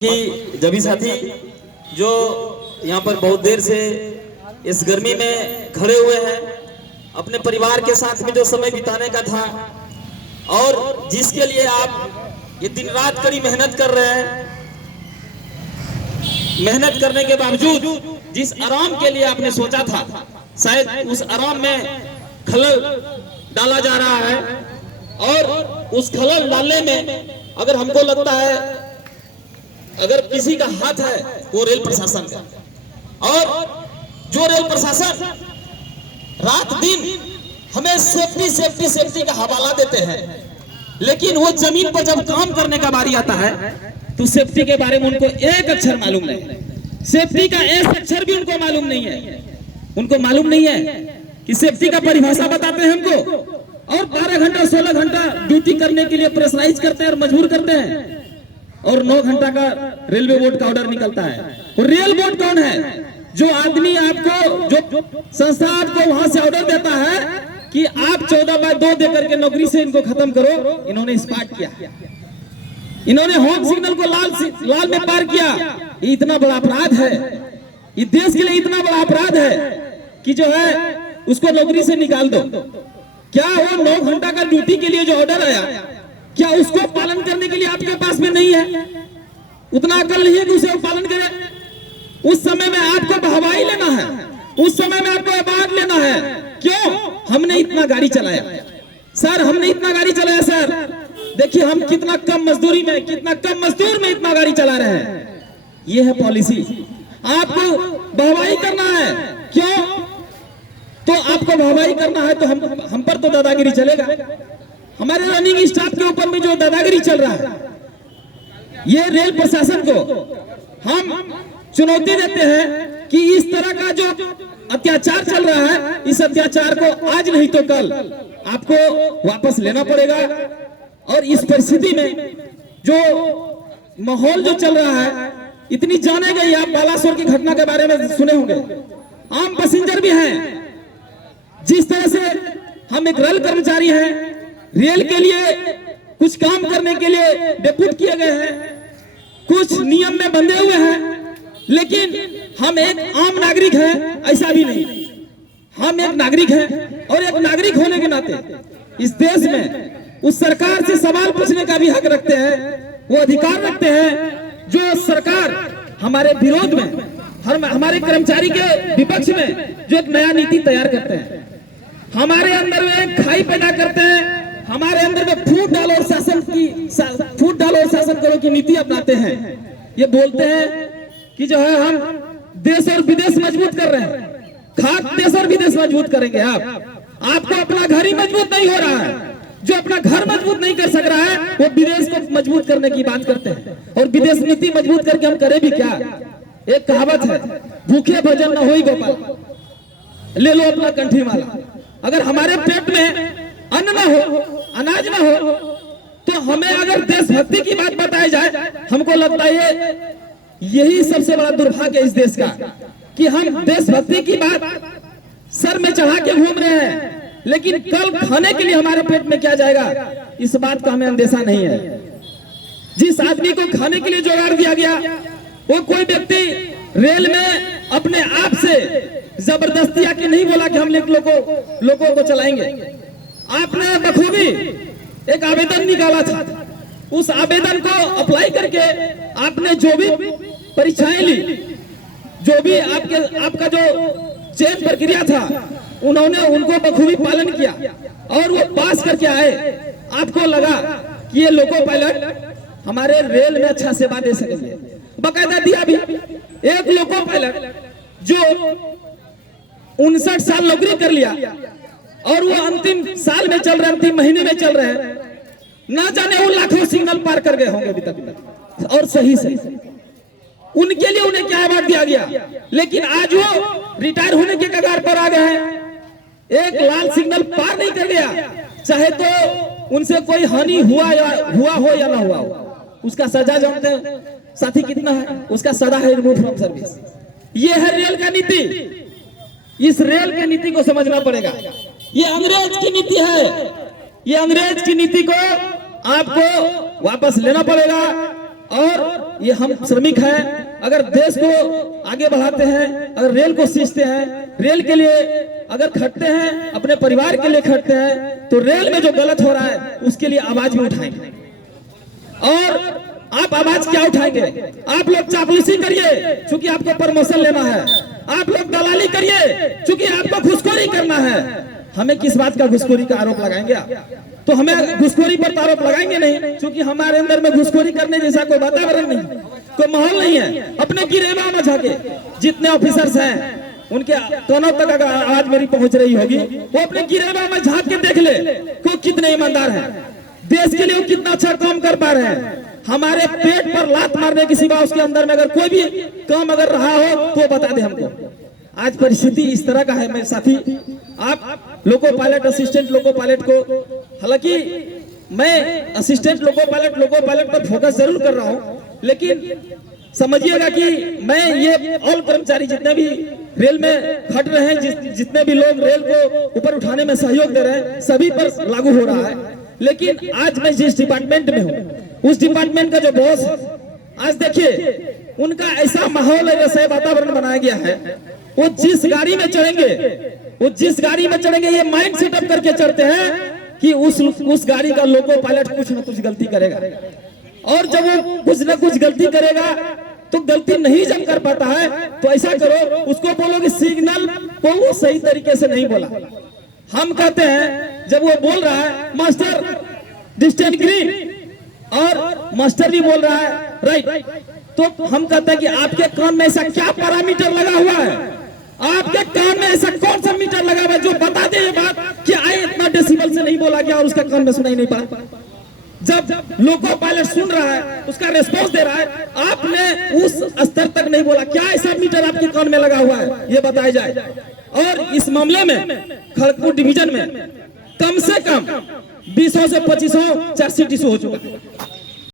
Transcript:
कि जबी साथी जो यहाँ पर बहुत देर से इस गर्मी में खड़े हुए हैं, अपने परिवार के साथ में जो समय बिताने का था और जिसके लिए आप ये दिन रात कड़ी मेहनत कर रहे हैं, मेहनत करने के बावजूद जिस आराम के लिए आपने सोचा था, शायद उस आराम में खलल डाला जा रहा है। और उस खलल डालने में अगर हमको लगता है अगर किसी का हाथ है वो रेल प्रशासन का, और जो रेल प्रशासन रात दिन हमें सेफ्टी का हवाला देते हैं, लेकिन वो जमीन पर जब काम करने का बारी आता है तो सेफ्टी के बारे में उनको एक अक्षर मालूम नहीं। सेफ्टी का एक अक्षर भी उनको मालूम नहीं है। उनको मालूम नहीं है कि सेफ्टी का परिभाषा बताते हैं हमको, और 12 घंटा 16 घंटा ड्यूटी करने के लिए प्रेशराइज करते हैं और मजबूर करते हैं, और 9 घंटा का रेलवे बोर्ड का ऑर्डर निकलता है। और रेल बोर्ड कौन है? जो आदमी आपको, जो संस्था आपको वहां से ऑर्डर देता है कि आप 14/2 देकर के नौकरी से इनको खत्म करो, इन्होंने स्पार्ट किया, इन्होंने हॉर्न सिग्नल को लाल में पार किया। ये इतना बड़ा अपराध है, ये देश के लिए इतना बड़ा अपराध है कि जो है उसको नौकरी से निकाल दो। क्या वो 9 घंटा का ड्यूटी के लिए जो ऑर्डर आया, क्या उसको पालन करने के लिए आपके पास में नहीं है? उतना अकल नहीं है कि उसे पालन करे? उस समय में आपको हवाई लेना है, उस समय में आपको अवार्ड लेना है। क्यों? हमने इतना गाड़ी चलाया सर, हमने इतना गाड़ी चलाया सर। देखिए हम कितना कम मजदूरी में, कितना कम मजदूर में इतना गाड़ी चला रहे हैं। ये है पॉलिसी। आपको बहवाई करना है, क्यों? तो आपको बहवाई करना है तो हम पर तो दादागिरी चलेगा। हमारे रनिंग स्टाफ के ऊपर में जो दादागिरी चल रहा है, ये रेल प्रशासन को हम चुनौती देते हैं कि इस तरह का जो अत्याचार चल रहा है, इस अत्याचार को आज नहीं तो कल आपको वापस लेना पड़ेगा। और इस परिस्थिति में जो माहौल जो चल रहा है, इतनी जाने गई, आप बालासोर की घटना के बारे में सुने होंगे, आम पैसेंजर भी हैं। जिस तरह से हम एक रेल कर्मचारी हैं, रेल के लिए कुछ काम करने के लिए डेप्यूट किए गए हैं, कुछ नियम में बंधे हुए हैं, लेकिन हम एक आम नागरिक हैं, ऐसा भी नहीं। हम एक नागरिक हैं और एक नागरिक होने के नाते इस देश में उस सरकार से सवाल पूछने का भी हक रखते हैं, वो अधिकार रखते हैं जो सरकार हमारे विरोध में, हमारे कर्मचारी के विपक्ष में जो एक नया नीति तैयार करते हैं, हमारे अंदर में एक खाई पैदा करते हैं, हमारे अंदर में फूट डालो और शासन करो की नीति अपनाते हैं। ये बोलते हैं कि जो है हम देश और विदेश मजबूत कर रहे हैं। खाक देश और विदेश मजबूत करेंगे आपको अपना घर ही मजबूत नहीं हो रहा है। जो अपना घर मजबूत नहीं कर सक रहा है वो विदेश को मजबूत करने की बात करते हैं, और विदेश नीति मजबूत करके हम करें भी क्या? एक कहावत है, भूखे भोजन न होई गोपाल, ले लो अपना कंठी माला। अगर हमारे पेट में अन्न न हो, अनाज न हो, तो हमें अगर देशभक्ति की बात बताई जाए, हमको लगता है यही सबसे बड़ा दुर्भाग्य है इस देश का कि हम देशभक्ति की बात सर में चढ़ा के घूम रहे हैं, लेकिन कल खाने के लिए हमारे पेट में क्या जाएगा, इस बात का हमें अंदेशा नहीं है। जिस आदमी को खाने के लिए जुगाड़ दिया गया, वो कोई व्यक्ति रेल में अपने आप से जबरदस्ती आके नहीं बोला कि हम लोगों को चलाएंगे। आपने बखूबी एक आवेदन निकाला था, उस आवेदन को अप्लाई करके आपने जो भी परीक्षाएं ली, जो भी आपका जो चयन प्रक्रिया था, उन्होंने उनको बखूबी पालन किया और वो पास करके आए। आपको लगा कि ये लोको पायलट हमारे रेल में अच्छा सेवा दे सकेंगे, बकायदा दिया भी। एक लोको पायलट जो 59 साल नौकरी कर लिया और वो अंतिम साल में चल रहे, अंतिम महीने में चल रहे हैं, ना जाने वो लाखों सिग्नल पार कर गए होंगे अभी तक, और सही उनके लिए उन्हें क्या अवार्ड दिया गया। लेकिन आज वो रिटायर होने के कगार पर आ गए हैं। एक लाल सिग्नल पार नहीं कर गया, चाहे तो उनसे कोई हानि हुआ हो या ना हुआ हो, उसका सजा जानते हैं साथी कितना है? उसका सजा है रिमूव फ्रॉम सर्विस। ये है रेल का नीति। इस रेल की नीति को समझना पड़ेगा। ये अंग्रेज की नीति है। ये अंग्रेज की नीति को आपको वापस लेना पड़ेगा और ये हम श्रमिक हैं। अगर देश को आगे बढ़ाते हैं, अगर रेल को सींचते हैं, रेल के लिए अगर खटते हैं, अपने परिवार के लिए खटते हैं, तो रेल में जो गलत हो रहा है उसके लिए आवाज भी उठाएंगे। और आप आवाज क्या उठाएंगे? आप लोग चापलूसी करिए क्योंकि आपको प्रमोशन लेना है, आप लोग दलाली करिए क्योंकि आपको घुसखोरी करना है। हमें किस बात का घुसखोरी का आरोप लगाएंगे आप? तो हमें घुसखोरी पर आरोप लगाएंगे नहीं, क्योंकि हमारे अंदर में घुसखोरी करने जैसा कोई वातावरण नहीं, कोई माहौल नहीं है। अपने गिरेबान में जाके जितने ऑफिसर्स हैं उनके कानों तक अगर आवाज मेरी पहुंच रही होगी, वो अपने गिरेबान में झांक के देख ले कि कितने ईमानदार हैं, देश के लिए वो कितना अच्छा काम कर पा रहे हैं। हमारे पेट पर लात मारने के सिवा उसके अंदर में अगर कोई भी काम अगर रहा हो तो बता दे हमको। आज परिस्थिति इस तरह का है मेरे साथी। आप loco pilot, assistant loco pilot को, हालांकि मैं असिस्टेंट लोको पायलट पर फोकस जरूर कर रहा हूं, लेकिन समझिएगा कि मैं ये ऑल कर्मचारी जितने भी रेल में खट रहे हैं, जितने भी लोग रेल को ऊपर उठाने में सहयोग दे रहे हैं, सभी पर लागू हो रहा है। लेकिन आज मैं जिस डिपार्टमेंट में हूँ, उस डिपार्टमेंट का जो बॉस है, आज देखिए उनका ऐसा माहौल, ऐसा वातावरण बनाया गया है, वो जिस गाड़ी में चढ़ेंगे ये माइंड सेटअप करके चढ़ते हैं कि उस गाड़ी का लोको पायलट कुछ न कुछ गलती करेगा, और जब वो कुछ न कुछ गलती करेगा तो गलती नहीं जब कर पाता है तो ऐसा करो, उसको बोलो कि सिग्नल को वो सही तरीके से नहीं बोला। हम कहते हैं जब वो बोल रहा है मास्टर डिस्टेंस ग्रीन और मास्टर भी बोल रहा है राइट, तो हम कहते हैं कि आपके कान में ऐसा क्या पैरामीटर लगा हुआ है, आपके कान में ऐसा कौन सा मीटर लगा हुआ है जो बता दे ये बात कि आए इतना डेसिबल से नहीं बोला गया और उसका कान में सुनाई नहीं पड़ा। जब लोको पायलट सुन रहा है, उसका रिस्पॉन्स दे रहा है, आपने उस स्तर तक नहीं बोला, क्या ऐसा मीटर आपके कान में लगा हुआ है ये बताया जाए। और इस मामले में खड़गपुर डिवीजन में कम से कम 20 से 25 चार्जशीट इशू हो चुका है।